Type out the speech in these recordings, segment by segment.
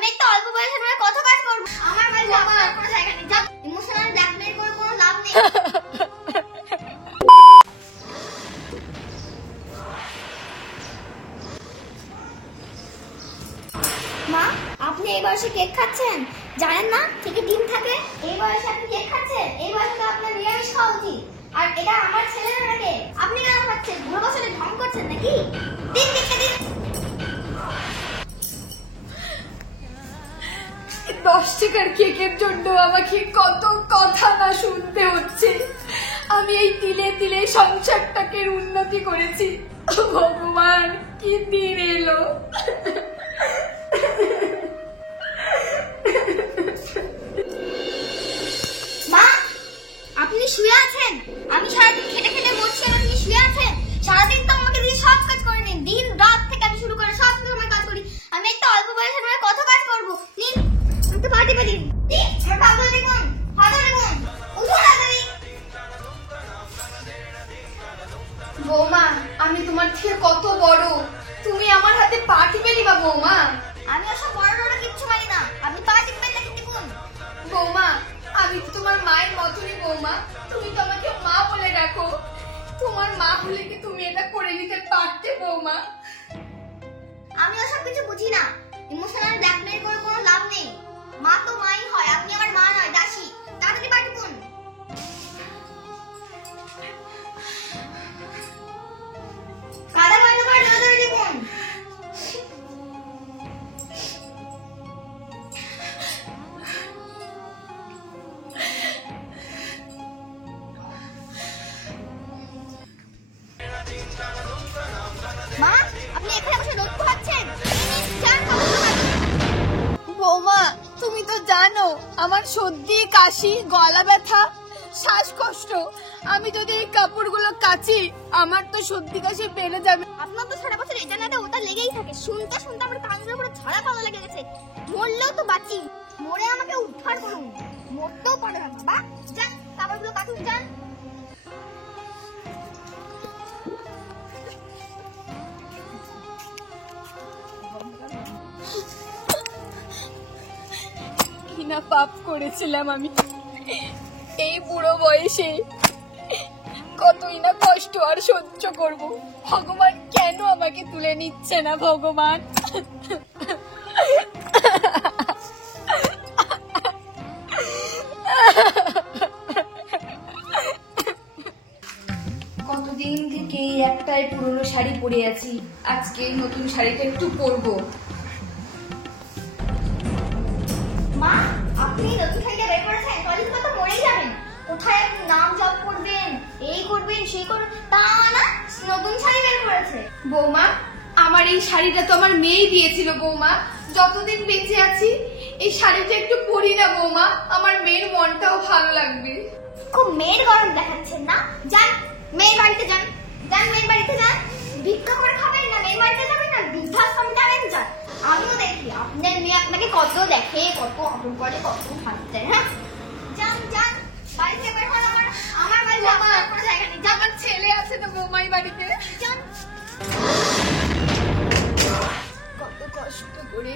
আমি একটা অল্প বয়সের মেয়ে কত কাজ করব। আমার বাড়িতে আমার কোনো জায়গা নেই। যা ইমোশনাল ব্ল্যাকমেল করে কোনো লাভ নেই। মা, আপনি এই বয়সে কেক খাচ্ছেন? জানেন না ঠিকই ডিম থাকে? এই বয়সে আপনি কেক খাচ্ছেন? এই বয়সে তো আপনার নিরামিষ খাওয়া উচিত। আর এটা আমার ছেলের নাকি? আপনি কেন খাচ্ছেন? বুড়ো বছরে ঢং করছেন নাকি? দিন কেকটা দিন। 10 টাকার কেকের জন্য আমাকে কত কথা না শুনতে হচ্ছে। আমি এই তিলে তিলে সংসারটাকে উন্নতি করেছি। ভগবান, কি দিন এলো। মা, আপনি শুয়ে আছেন? আমি সারাদিন খেটে খেটে মরছি আর আপনি শুয়ে আছেন? সারাদিন তো আমাকে দিয়ে সব কাজ করে নিন। দিন রাত থেকে আমি শুরু করে সব সময় কাজ করি। আমি একটা অল্প বয়সের মেয়ে কত কাজ করবো। নিন, একটু পার্টি পারি। আমার পাগল দেখুন, পাগল দেখুন। উঠো তাড়াতাড়ি। বৌমা, আমি তোমার থেকে কত বড়, তুমি আমার হাতে পা টিপে নিবা বৌমা? আমি ওসব বড় বড় কিচ্ছু মানি না। আপনি পা টিপবেন নাকি টিপুন? বৌমা, আমি তো তোমার মায়ের মতনই বৌমা। তুমি তো আমাকে মা বলে ডাকো। তোমার মা হলে কি তুমি এটা করে নিতে পারতে বৌমা? আমি ওসব কিছু বুঝি না। ইমোশনাল ব্ল্যাকমেল করে কোনো লাভ নেই। মা তো মাই হয়, আপনি আমার মা নয়, দাসী। তাড়াতাড়ি পা টিপুন। কাদা বন্ধ করে তাড়াতাড়ি টিপুন। মা, আপনি এখানে বসে রোদ পোহাচ্ছেন? যান কাপড়। বৌমা, তুমি তো জানো আমার সর্দি, কাশি, গলা ব্যথা, শ্বাসকষ্ট। আমি যদি এই কাপড়গুলো কাচি আমার তো সর্দি কাশি বেড়ে যাবে। আপনার তো সারা বছর এটা না ওটা লেগেই থাকে। শুনতে শুনতে আমার কানের উপরে ঝাড়া পালা লেগে গেছে। মরলেও তো বাঁচি, মরে আমাকে উদ্ধার করুন। মরতেও পারে না বাবা। যান কাপড়গুলো কাটুন, যান। কি না পাপ করেছিলাম আমি এই বুড়ো বয়সে। কতই না কষ্ট আর সহ্য করব। ভগবান কেন আমাকে তুলে নিচ্ছে না ভগবান? কতদিন থেকে একটাই পুরনো শাড়ি পরে আছি। আজকে নতুন শাড়িটা একটু পরবো। মা, আপনি নতুন শাড়িটা বের করেছেন? কলেজ তো মরেই যাবেন। কোথায় আপনি নাম জপ করবেন, এই করবেন, সেই করবেন, তা না নতুন শাড়ি বের করেছে। বৌমা, আমার এই শাড়িটা তো আমার মেয়ে দিয়েছিল বৌমা। যতদিন বেঁচে আছি এই শাড়িটা একটু পরি না বৌমা, আমার মেয়ের মনটাও ভালো লাগবে। খুব মেয়ের গরম দেখাচ্ছেন না? যান মেয়ের বাড়িতে যান। যান মেয়ের বাড়িতে যান। ভিক্ষা করে খাবেন না, মেয়ের বাড়িতে যাবেন না, বৃদ্ধাশ্রমে যাবেন। যান, আমিও দেখি আপনার মেয়ে আপনাকে কত দেখে, কত আদর করে, কত ভাবতে। হ্যাঁ, যান যান বাড়িতে বের হন। আমার বাড়িতে আমার কোনো জায়গা নেই। যান। আমার ছেলে আছে তো বৌমাই বাড়িতে। যান। কত কষ্ট করে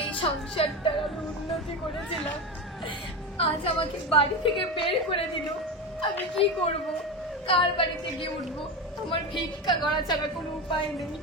এই সংসারটা আমি উন্নতি করেছিলাম, আজ আমাকে বাড়ি থেকে বের করে দিল। আমি কি করব? কার বাড়িতে গিয়ে উঠবো? আমার ভিক্ষা করা ছাড়া কোনো উপায় নেই।